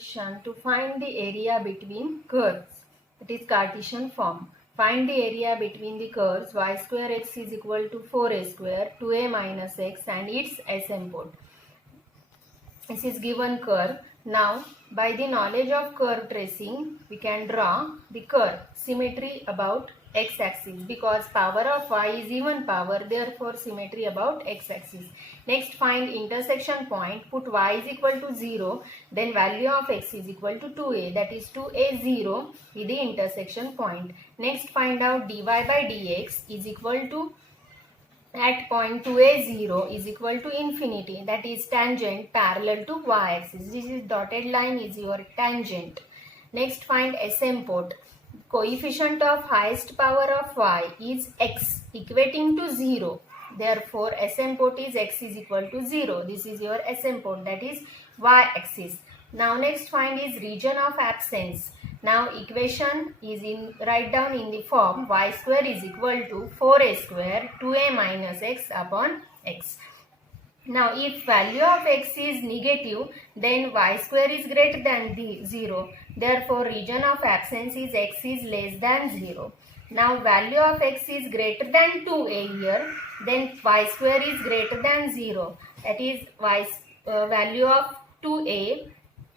Question to find the area between curves. It is Cartesian form. Find the area between the curves y square x is equal to 4a square 2a minus x and its asymptote. This is given curve. Now by the knowledge of curve tracing we can draw the curve symmetry about x-axis because power of y is even power, therefore symmetry about x-axis. Next find intersection point, put y is equal to 0, then value of x is equal to 2a, that is 2a 0 is the intersection point. Next find out dy by dx is equal to at point 2a 0 is equal to infinity, that is tangent parallel to y-axis. This is dotted line is your tangent. Next find asymptote. Coefficient of highest power of y is x equating to 0. Therefore asymptote is x is equal to 0. This is your asymptote, that is y-axis. Now next find is region of absence. Now equation is write down in the form y square is equal to 4a square 2a minus x upon x. Now if value of x is negative, then y square is greater than 0. Therefore region of absence is x is less than 0. Now value of x is greater than 2a here, then y square is greater than 0. That is value of 2a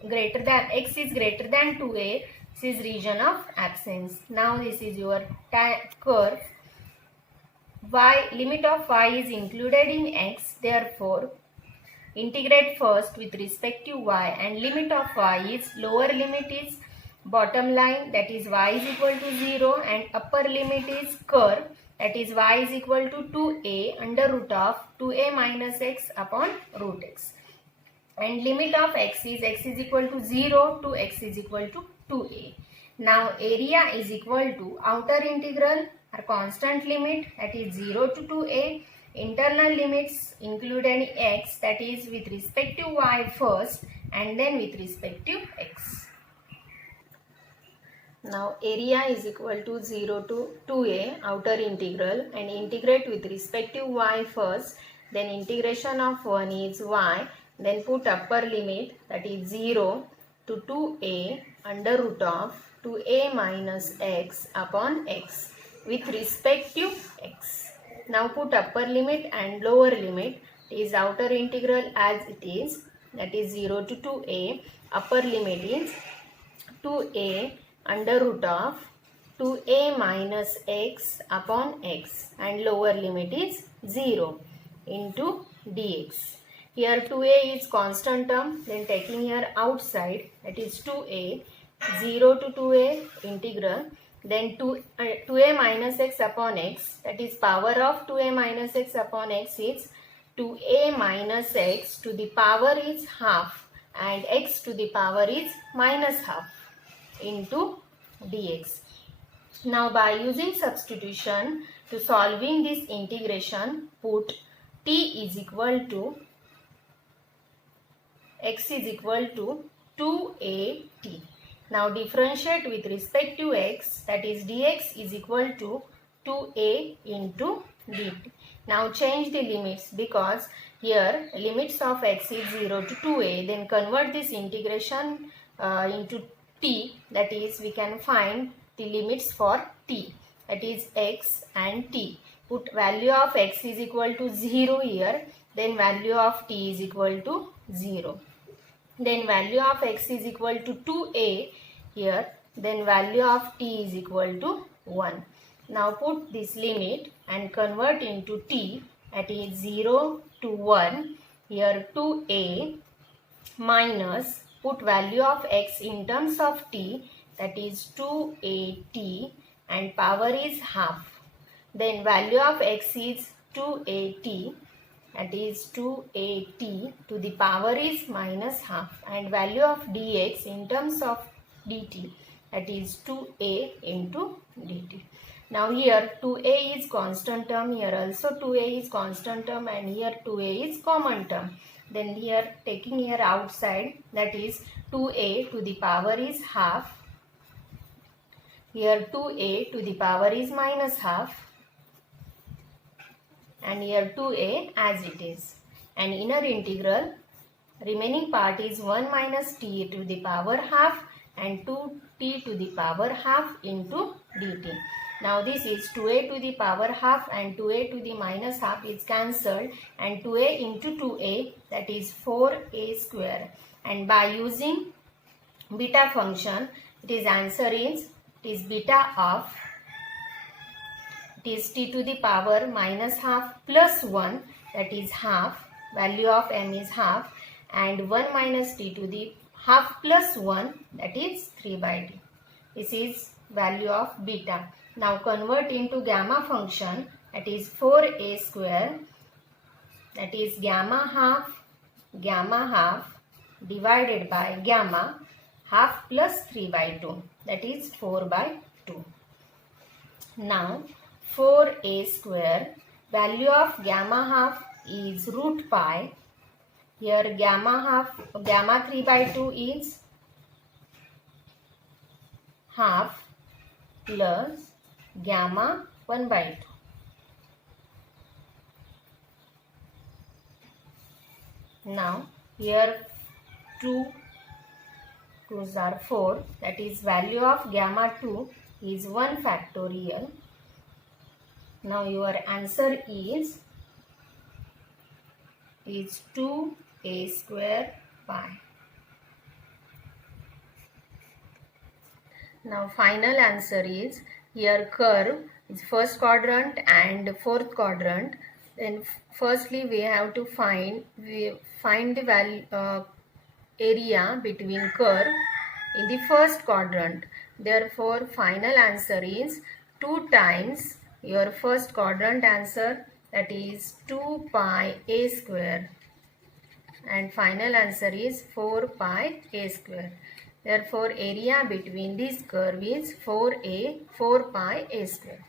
greater than x is greater than 2a. This is region of absence. Now this is your curve. Y limit of y is included in x, therefore integrate first with respect to y, and limit of y is lower limit is bottom line, that is y is equal to 0, and upper limit is curve, that is y is equal to 2a under root of 2a minus x upon root x, and limit of x is equal to 0 to x is equal to 2a. Now area is equal to outer integral or constant limit, that is 0 to 2a. Internal limits include any x, that is with respect to y first and then with respect to x. Now area is equal to 0 to 2a outer integral, and integrate with respect to y first, then integration of 1 is y, then put upper limit, that is 0 to 2a under root of 2a minus x upon x with respect to x. Now put upper limit and lower limit, is outer integral as it is, that is 0 to 2a, upper limit is 2a under root of 2a minus x upon x, and lower limit is 0 into dx. Here 2a is constant term, then taking here outside, that is 2a, 0 to 2a integral, then 2a minus x upon x, that is power of 2a minus x upon x is 2a minus x to the power is half, and x to the power is minus half into dx. Now by using substitution to solving this integration, put t is equal to x is equal to 2at. Now differentiate with respect to x, that is dx is equal to 2a into dt. Now change the limits because here limits of x is 0 to 2a, then convert this integration into t, that is we can find the limits for t, that is x and t. Put value of x is equal to 0 here, then value of t is equal to 0. Then value of x is equal to 2a here, then value of t is equal to 1. Now put this limit and convert into t, that is 0 to 1, here 2a minus, put value of x in terms of t, that is 2at, and power is half. Then value of x is 2at, that is 2at to the power is minus half, and value of dx in terms of dt, that is 2a into dt. Now here 2a is constant term, here also 2a is constant term, and here 2a is common term. Then here taking here outside, that is 2a to the power is half, here 2a to the power is minus half, and here 2a as it is, and inner integral Remaining part is 1 minus t to the power half and 2t to the power half into dt. Now this is 2a to the power half and 2a to the minus half is cancelled, and 2a into 2a, that is 4a square. And by using beta function, its answer is beta of t to the power minus half plus 1, that is half, value of m is half, and 1 minus t to the half plus 1, that is 3 by t. This is value of beta. Now convert into gamma function, that is 4a square, that is gamma half divided by gamma half plus 3 by 2, that is 4 by 2. Now 4a square, value of gamma half is root pi. Here gamma 3 by 2 is half plus gamma 1 by 2. Now here 2 2's are 4, that is value of gamma 2 is 1 factorial. Now your answer is 2a square pi. Now final answer is, here curve is first quadrant and fourth quadrant. Then firstly we have to find the value area between curve in the first quadrant. Therefore final answer is 2 times your first quadrant answer, that is 2 pi a square, and final answer is 4 pi a square. Therefore area between this curve is 4 pi a square.